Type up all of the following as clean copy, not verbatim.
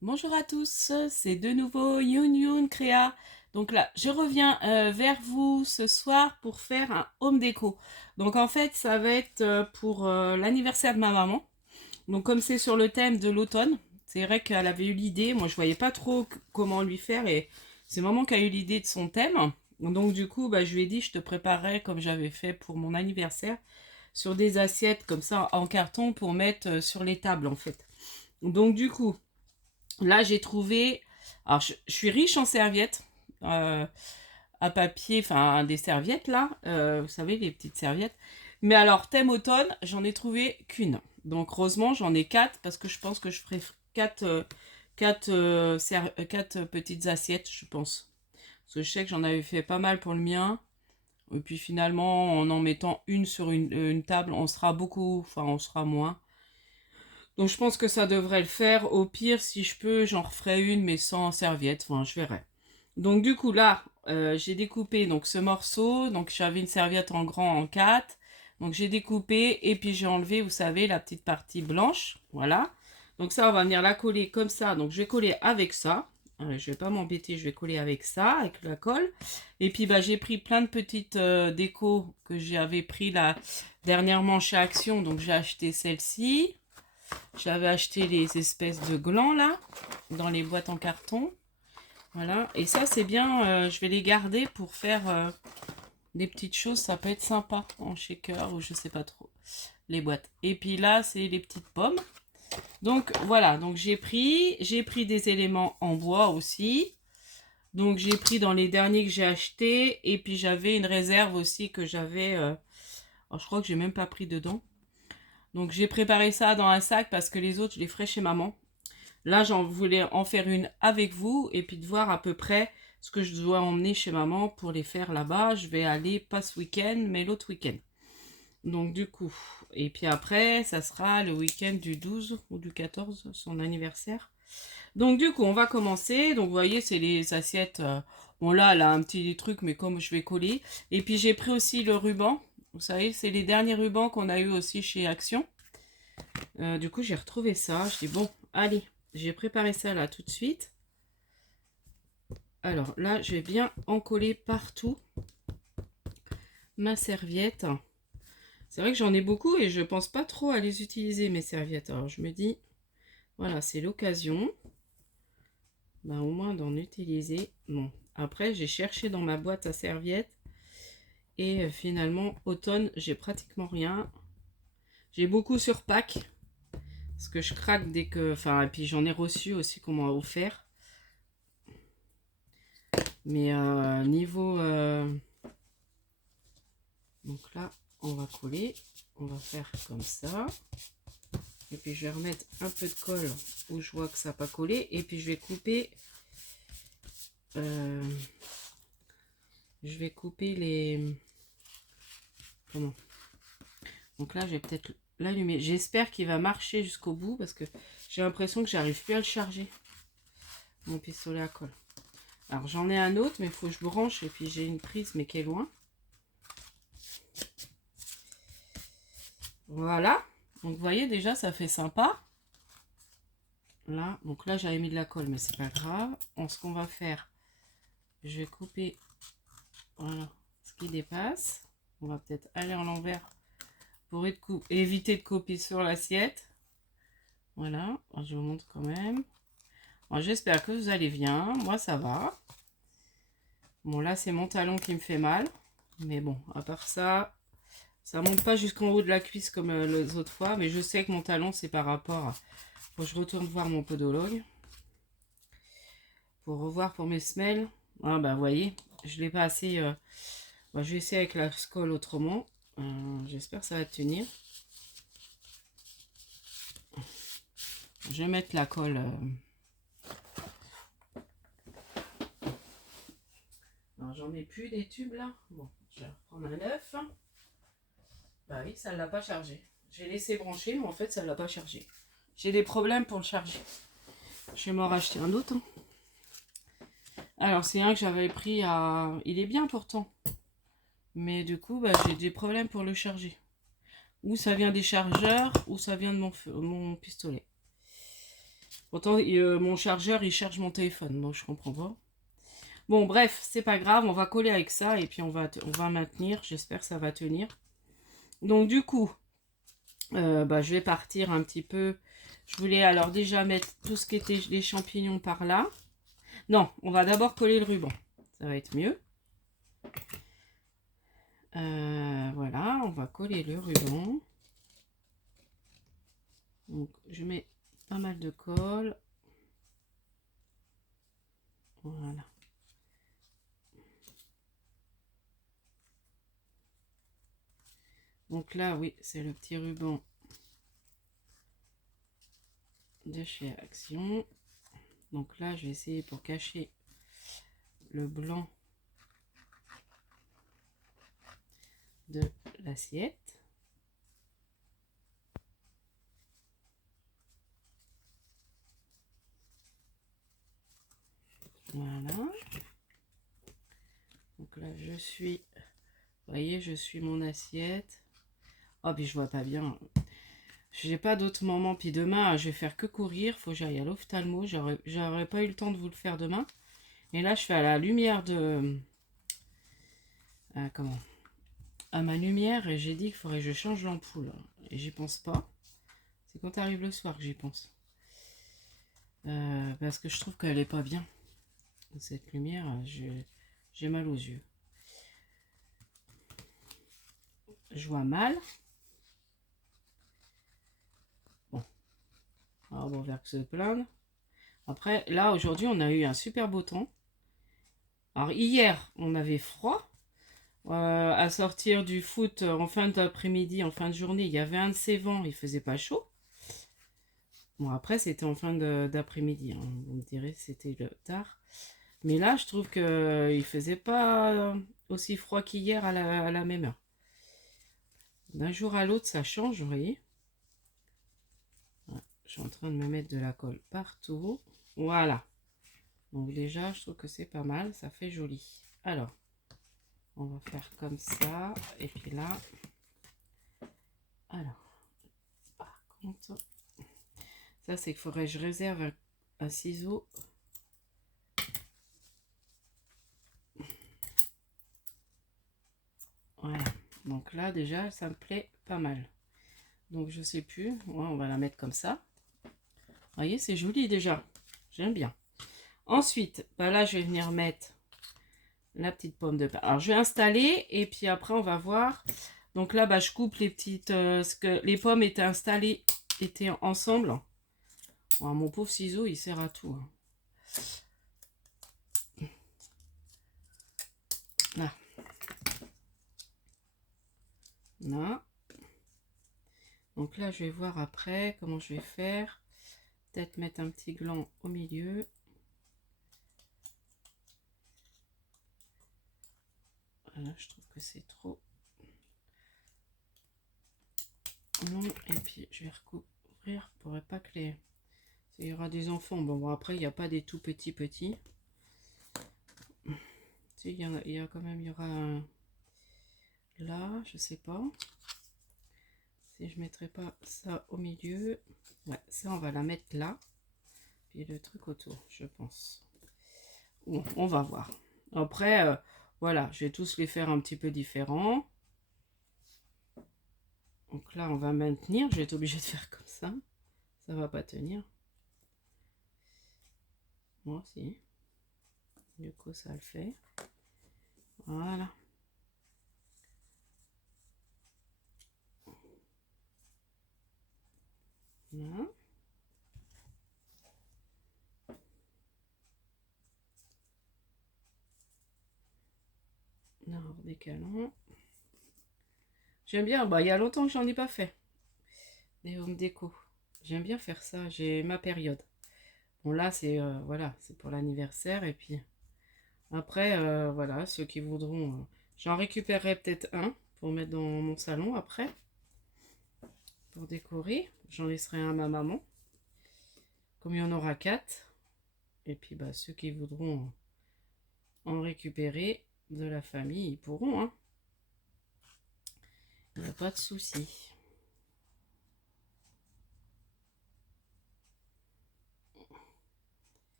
Bonjour à tous, c'est de nouveau Youn Youn Créa. Donc là, je reviens vers vous ce soir pour faire un home déco. Donc en fait, ça va être pour l'anniversaire de ma maman. Donc comme c'est sur le thème de l'automne, c'est vrai qu'elle avait eu l'idée. Moi, je voyais pas trop comment lui faire et c'est maman qui a eu l'idée de son thème. Donc du coup, bah, je lui ai dit, je te préparerai comme j'avais fait pour mon anniversaire sur des assiettes comme ça en carton pour mettre sur les tables en fait. Donc du coup, là, j'ai trouvé. Alors, je suis riche en serviettes euh, à papier, enfin des serviettes là, vous savez, les petites serviettes. Mais alors, thème automne, j'en ai trouvé qu'une. Donc, heureusement, j'en ai quatre parce que je pense que je ferai quatre petites assiettes, je pense. Parce que je sais que j'en avais fait pas mal pour le mien. Et puis finalement, en mettant une sur une table, on sera beaucoup, enfin, on sera moins. Donc je pense que ça devrait le faire. Au pire, si je peux, j'en referai une, mais sans serviette. Enfin, je verrai. Donc du coup, là, j'ai découpé donc ce morceau. Donc j'avais une serviette en grand en 4. Donc j'ai découpé et puis j'ai enlevé, vous savez, la petite partie blanche. Voilà. Donc ça, on va venir la coller comme ça. Donc je vais coller avec ça. Je vais pas m'embêter, je vais coller avec ça, avec la colle. Et puis bah, j'ai pris plein de petites décos que j'avais pris là dernièrement chez Action. Donc j'ai acheté celle-ci. J'avais acheté les espèces de glands là, dans les boîtes en carton. Voilà. Et ça, c'est bien. Je vais les garder pour faire des petites choses. Ça peut être sympa en shaker ou je sais pas trop. Les boîtes. Et puis là, c'est les petites pommes. Donc voilà. Donc j'ai pris des éléments en bois aussi. Donc j'ai pris dans les derniers que j'ai achetés. Et puis j'avais une réserve aussi que j'avais. Alors, je crois que j'ai même pas pris dedans. Donc j'ai préparé ça dans un sac parce que les autres, je les ferai chez maman. Là, j'en voulais en faire une avec vous et puis de voir à peu près ce que je dois emmener chez maman pour les faire là-bas. Je vais aller pas ce week-end, mais l'autre week-end. Donc du coup, et puis après, ça sera le week-end du 12 ou du 14, son anniversaire. Donc du coup, on va commencer. Donc vous voyez, c'est les assiettes. Bon là, elle a un petit truc, mais comme je vais coller. Et puis j'ai pris aussi le ruban. Vous savez, c'est les derniers rubans qu'on a eu aussi chez Action. Du coup, j'ai retrouvé ça. Je dis, bon, allez, j'ai préparé ça là tout de suite. Alors là, je vais bien encoller partout ma serviette. C'est vrai que j'en ai beaucoup et je pense pas trop à les utiliser, mes serviettes. Alors je me dis, voilà, c'est l'occasion. Ben, au moins d'en utiliser. Bon, après, j'ai cherché dans ma boîte à serviettes. Et finalement, automne, j'ai pratiquement rien. J'ai beaucoup sur pack. Parce que je craque dès que... Enfin, et puis j'en ai reçu aussi qu'on m'a offert. Mais niveau... Donc là, on va coller. On va faire comme ça. Et puis je vais remettre un peu de colle où je vois que ça n'a pas collé. Et puis je vais couper... je vais couper les... Comment? Donc là, je vais peut-être l'allumer. J'espère qu'il va marcher jusqu'au bout parce que j'ai l'impression que j'arrive plus à le charger. Mon pistolet à colle. Alors j'en ai un autre, mais il faut que je branche. Et puis j'ai une prise, mais qui est loin. Voilà. Donc vous voyez, déjà, ça fait sympa. Là, donc là, j'avais mis de la colle, mais c'est pas grave. Ce qu'on va faire, je vais couper, voilà, ce qui dépasse. On va peut-être aller en l'envers pour éviter de copier sur l'assiette. Voilà, je vous montre quand même. J'espère que vous allez bien. Moi, ça va. Bon, là, c'est mon talon qui me fait mal. Mais bon, à part ça, ça monte pas jusqu'en haut de la cuisse comme les autres fois. Mais je sais que mon talon, c'est par rapport à... Faut que je retourne voir mon podologue. Pour revoir pour mes semelles. Ah, bah, vous voyez, je l'ai pas assez... Bon, je vais essayer avec la colle autrement. J'espère que ça va tenir. Je vais mettre la colle. Alors, j'en ai plus des tubes là. Bon, je vais reprendre un neuf. Bah oui, ça ne l'a pas chargé. J'ai laissé brancher, mais en fait, ça ne l'a pas chargé. J'ai des problèmes pour le charger. Je vais m'en racheter un autre. Alors, c'est un que j'avais pris à... Il est bien pourtant. Mais du coup, bah, j'ai des problèmes pour le charger. Ou ça vient des chargeurs, ou ça vient de mon pistolet. Pourtant, mon chargeur, il charge mon téléphone, donc je comprends pas. Bon, bref, c'est pas grave, on va coller avec ça et puis on va maintenir. J'espère que ça va tenir. Donc du coup, je vais partir un petit peu. Je voulais alors déjà mettre tout ce qui était les champignons par là. Non, on va d'abord coller le ruban. Ça va être mieux. Voilà, on va coller le ruban. Donc je mets pas mal de colle. Voilà. Donc là, oui, c'est le petit ruban de chez Action. Donc là, je vais essayer pour cacher le blanc de l'assiette. Voilà. Donc là, vous voyez, je suis mon assiette. Oh, puis je vois pas bien. J'ai pas d'autre moment. Puis demain, je vais faire que courir. Faut que j'aille à l'ophtalmo. J'aurais pas eu le temps de vous le faire demain. Et là, je fais à la lumière de... comment? À ma lumière. Et j'ai dit qu'il faudrait que je change l'ampoule. Et j'y pense pas. C'est quand arrive le soir que j'y pense. Parce que je trouve qu'elle est pas bien. Cette lumière, j'ai mal aux yeux. Je vois mal. Bon. Alors, on va faire que se plaindre. Après, là, aujourd'hui, on a eu un super beau temps. Alors, hier, on avait froid. À sortir du foot en fin d'après-midi, en fin de journée, il y avait un de ces vents, il faisait pas chaud. Bon, après, c'était en fin d'après-midi. Hein. Vous me direz, c'était tard. Mais là, je trouve qu'il faisait pas aussi froid qu'hier à la même heure. D'un jour à l'autre, ça change, vous voyez. Je suis en train de me mettre de la colle partout. Voilà. Donc déjà, je trouve que c'est pas mal. Ça fait joli. Alors, on va faire comme ça. Et puis là. Alors, par contre, ça c'est qu'il faudrait que je réserve un ciseau. Voilà. Donc là, déjà, ça me plaît pas mal. Donc je sais plus. Ouais, on va la mettre comme ça. Vous voyez, c'est joli déjà. J'aime bien. Ensuite, là, je vais venir mettre la petite pomme de pin. Alors, je vais installer et puis après, on va voir. Donc là, je coupe les petites... ce que les pommes étaient installées, étaient ensemble. Oh, mon pauvre ciseau, il sert à tout. Hein. Là. Là. Donc là, je vais voir après comment je vais faire. Peut-être mettre un petit gland au milieu. Voilà, je trouve que c'est trop long. Et puis, je vais recouvrir pour pas que les... Il y aura des enfants. Bon, après, il n'y a pas des tout petits. Si, il y a quand même, il y aura un... Là, je sais pas. Si je mettrai pas ça au milieu. Ouais, ça, on va la mettre là. Puis le truc autour, je pense. Bon, on va voir. Après, voilà, je vais tous les faire un petit peu différents. Donc là, on va maintenir. Je vais être obligée de faire comme ça. Ça va pas tenir. Moi aussi. Du coup, ça le fait. Voilà. Là. Là, en décalant. J'aime bien. Il y a longtemps que j'en ai pas fait. Des home déco. J'aime bien faire ça. J'ai ma période. Bon, là, c'est voilà, c'est pour l'anniversaire. Et puis, après, voilà, ceux qui voudront... j'en récupérerai peut-être un pour mettre dans mon salon après. Pour décorer. J'en laisserai un à ma maman. Comme il y en aura 4. Et puis, ceux qui voudront en récupérer de la famille, ils pourront. Hein. Il n'y a pas de souci.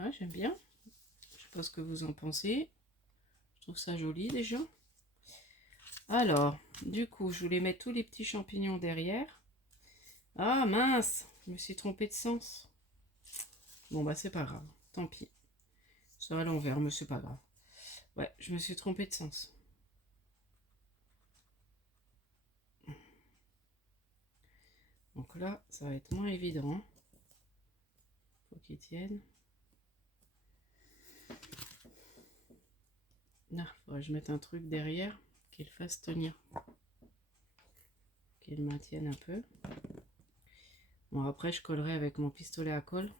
Ah, j'aime bien. Je sais pas ce que vous en pensez. Je trouve ça joli déjà. Alors, du coup, je voulais mettre tous les petits champignons derrière. Ah mince, je me suis trompée de sens. Bon bah c'est pas grave, tant pis. Ça à l'envers, mais c'est pas grave. Ouais, je me suis trompée de sens. Donc là, ça va être moins évident. Faut qu'ils tiennent. Là, faudrait que je mette un truc derrière qui le fasse tenir. Qu'il maintienne un peu. Bon, après, je collerai avec mon pistolet à colle.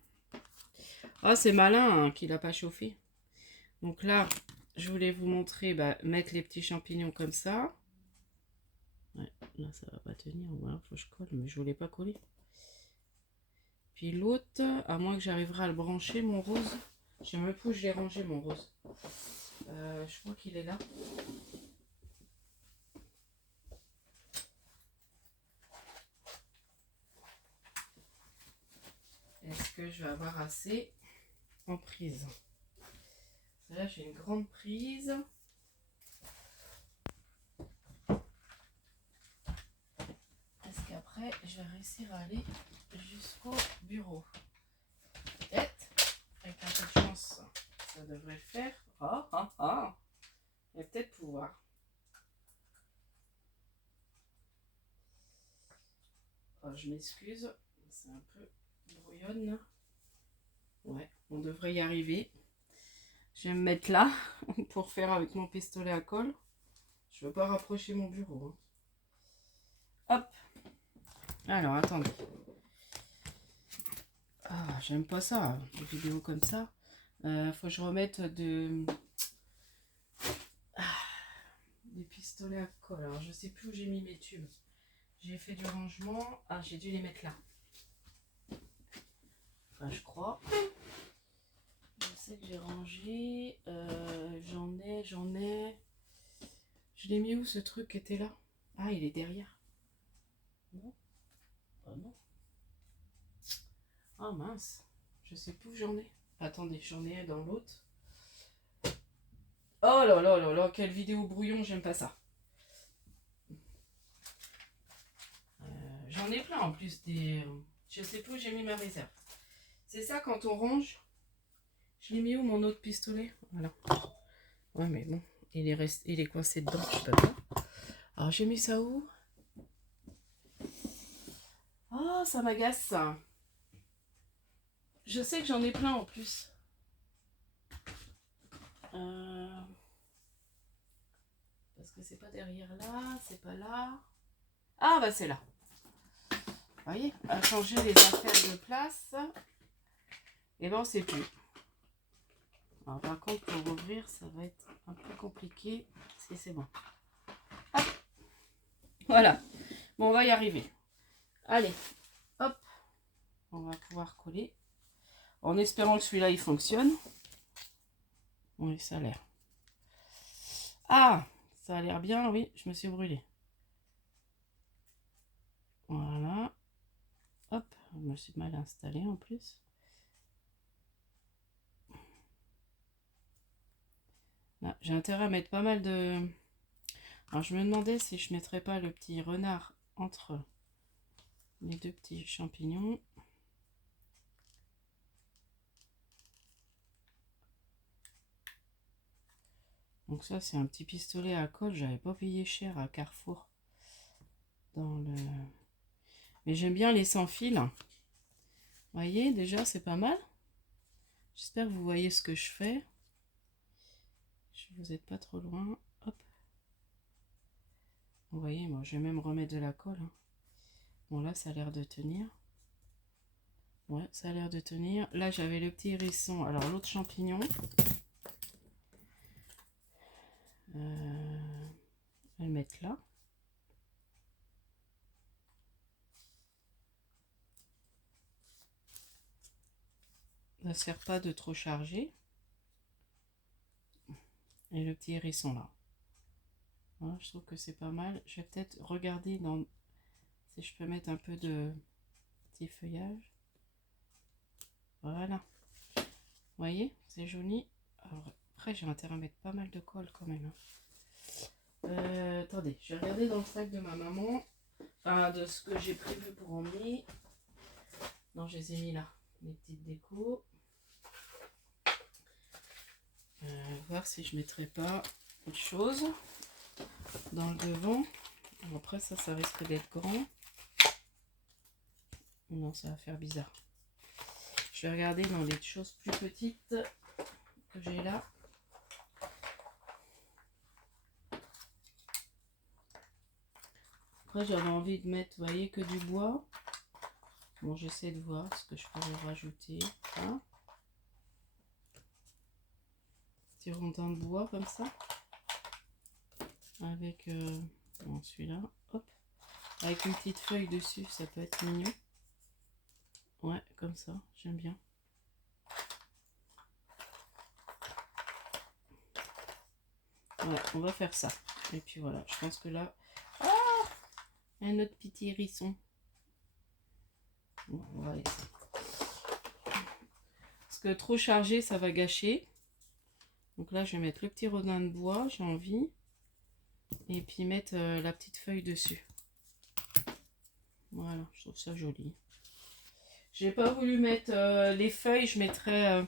Ah, c'est malin hein, qu'il n'a pas chauffé. Donc là, je voulais vous montrer, mettre les petits champignons comme ça. Ouais, là, ça va pas tenir. Voilà, faut que je colle, mais je voulais pas coller. Puis l'autre, à moins que j'arriverai à le brancher, mon rose. Je sais même pas où je l'ai rangé, mon rose. Je crois qu'il est là. Est-ce que je vais avoir assez en prise? Là, j'ai une grande prise. Est-ce qu'après, je vais réussir à aller jusqu'au bureau? Peut-être. Avec un peu de chance, ça devrait le faire. Ah, ah, ah. Il va peut-être pouvoir. Oh, je m'excuse. C'est un peu brouillonne. Ouais, on devrait y arriver. Je vais me mettre là pour faire avec mon pistolet à colle. Je ne veux pas rapprocher mon bureau. Hop. Alors, attendez. Ah, j'aime pas ça, les vidéos comme ça. Faut que je remette des pistolets à colle. Alors, je sais plus où j'ai mis mes tubes. J'ai fait du rangement. Ah, j'ai dû les mettre là. Enfin, je crois. Je sais que j'ai rangé. J'en ai. Je l'ai mis où ce truc qui était là? Ah, il est derrière. Non? Ah non. Ah mince. Je sais plus où j'en ai. Attendez, j'en ai un dans l'autre. Oh là là là là, quelle vidéo brouillon, j'aime pas ça. J'en ai plein en plus des... Je sais plus où j'ai mis ma réserve. C'est ça quand on range. Je l'ai mis où mon autre pistolet? Voilà. Ouais mais bon, il est coincé dedans, je sais pas quoi. Alors j'ai mis ça où? Oh, ça m'agace ça. Je sais que j'en ai plein en plus. Parce que c'est pas derrière là, c'est pas là. Ah bah c'est là. Vous voyez, à changer les affaires de place. Et ben on sait plus. Alors par contre pour ouvrir ça va être un peu compliqué. Si c'est bon. Hop. Voilà. Bon on va y arriver. Allez. Hop. On va pouvoir coller. En espérant que celui-là il fonctionne. Oui ça a l'air. Ah, ça a l'air bien, oui, je me suis brûlée. Voilà. Hop, je me suis mal installée en plus. Là, j'ai intérêt à mettre pas mal de... Alors je me demandais si je mettrais pas le petit renard entre les deux petits champignons. Donc ça c'est un petit pistolet à colle, j'avais pas payé cher à Carrefour. Mais j'aime bien les sans fil. Vous voyez, déjà c'est pas mal. J'espère que vous voyez ce que je fais. Vous n'êtes pas trop loin. Hop. Vous voyez, moi je vais même remettre de la colle. Bon là ça a l'air de tenir. Ouais, ça a l'air de tenir. Là j'avais le petit hérisson. Alors l'autre champignon. Je vais le mettre là. Ça ne sert pas de trop charger. Et le petit hérisson là. Voilà, je trouve que c'est pas mal. Je vais peut-être regarder si je peux mettre un peu de petit feuillage. Voilà. voyez, c'est joli. Alors, après, j'ai intérêt à mettre pas mal de colle quand même. Attendez, je vais regarder dans le sac de ma maman. Enfin, de ce que j'ai prévu pour emmener. Non, je les ai mis là. Les petites décos. Voir si je mettrai pas autre chose dans le devant. Après, ça risque d'être grand. Non, ça va faire bizarre. Je vais regarder dans les choses plus petites que j'ai là. Après, j'avais envie de mettre, vous voyez, que du bois. Bon, j'essaie de voir ce que je pourrais rajouter. Hein, petit rondin de bois comme ça. Avec bon, celui-là. Hop. Avec une petite feuille dessus, ça peut être mignon. Ouais, comme ça, j'aime bien. Ouais, on va faire ça. Et puis voilà, je pense que là... Ah, un autre petit hérisson. Bon, on va laisser. Parce que trop chargé, ça va gâcher. Donc là, je vais mettre le petit rodin de bois, j'ai envie. Et puis mettre la petite feuille dessus. Voilà, je trouve ça joli. J'ai pas voulu mettre les feuilles, je mettrais...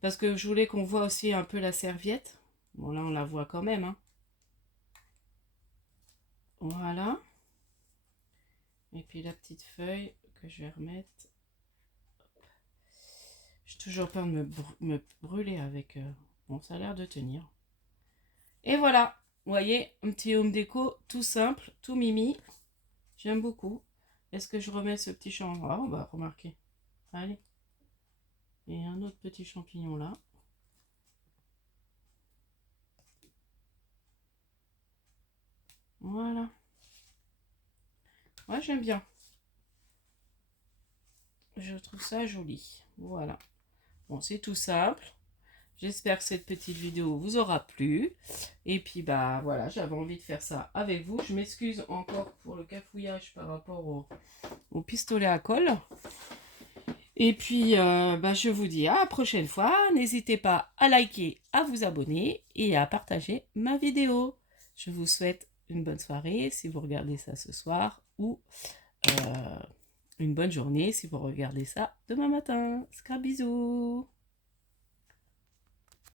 parce que je voulais qu'on voit aussi un peu la serviette. Bon, là, on la voit quand même. Hein. Voilà. Et puis la petite feuille que je vais remettre. J'ai toujours peur de me brûler avec... Bon, ça a l'air de tenir. Et voilà. Vous voyez, un petit home déco tout simple, tout mimi. J'aime beaucoup. Est-ce que je remets ce petit champignon? Ah, on va remarquer. Allez. Et un autre petit champignon là. Voilà. Ouais, j'aime bien. Je trouve ça joli. Voilà. Bon, c'est tout simple. J'espère que cette petite vidéo vous aura plu. Et puis, bah voilà, j'avais envie de faire ça avec vous. Je m'excuse encore pour le cafouillage par rapport au pistolet à colle. Et puis, bah, je vous dis à la prochaine fois. N'hésitez pas à liker, à vous abonner et à partager ma vidéo. Je vous souhaite une bonne soirée si vous regardez ça ce soir ou une bonne journée si vous regardez ça demain matin. Bisous.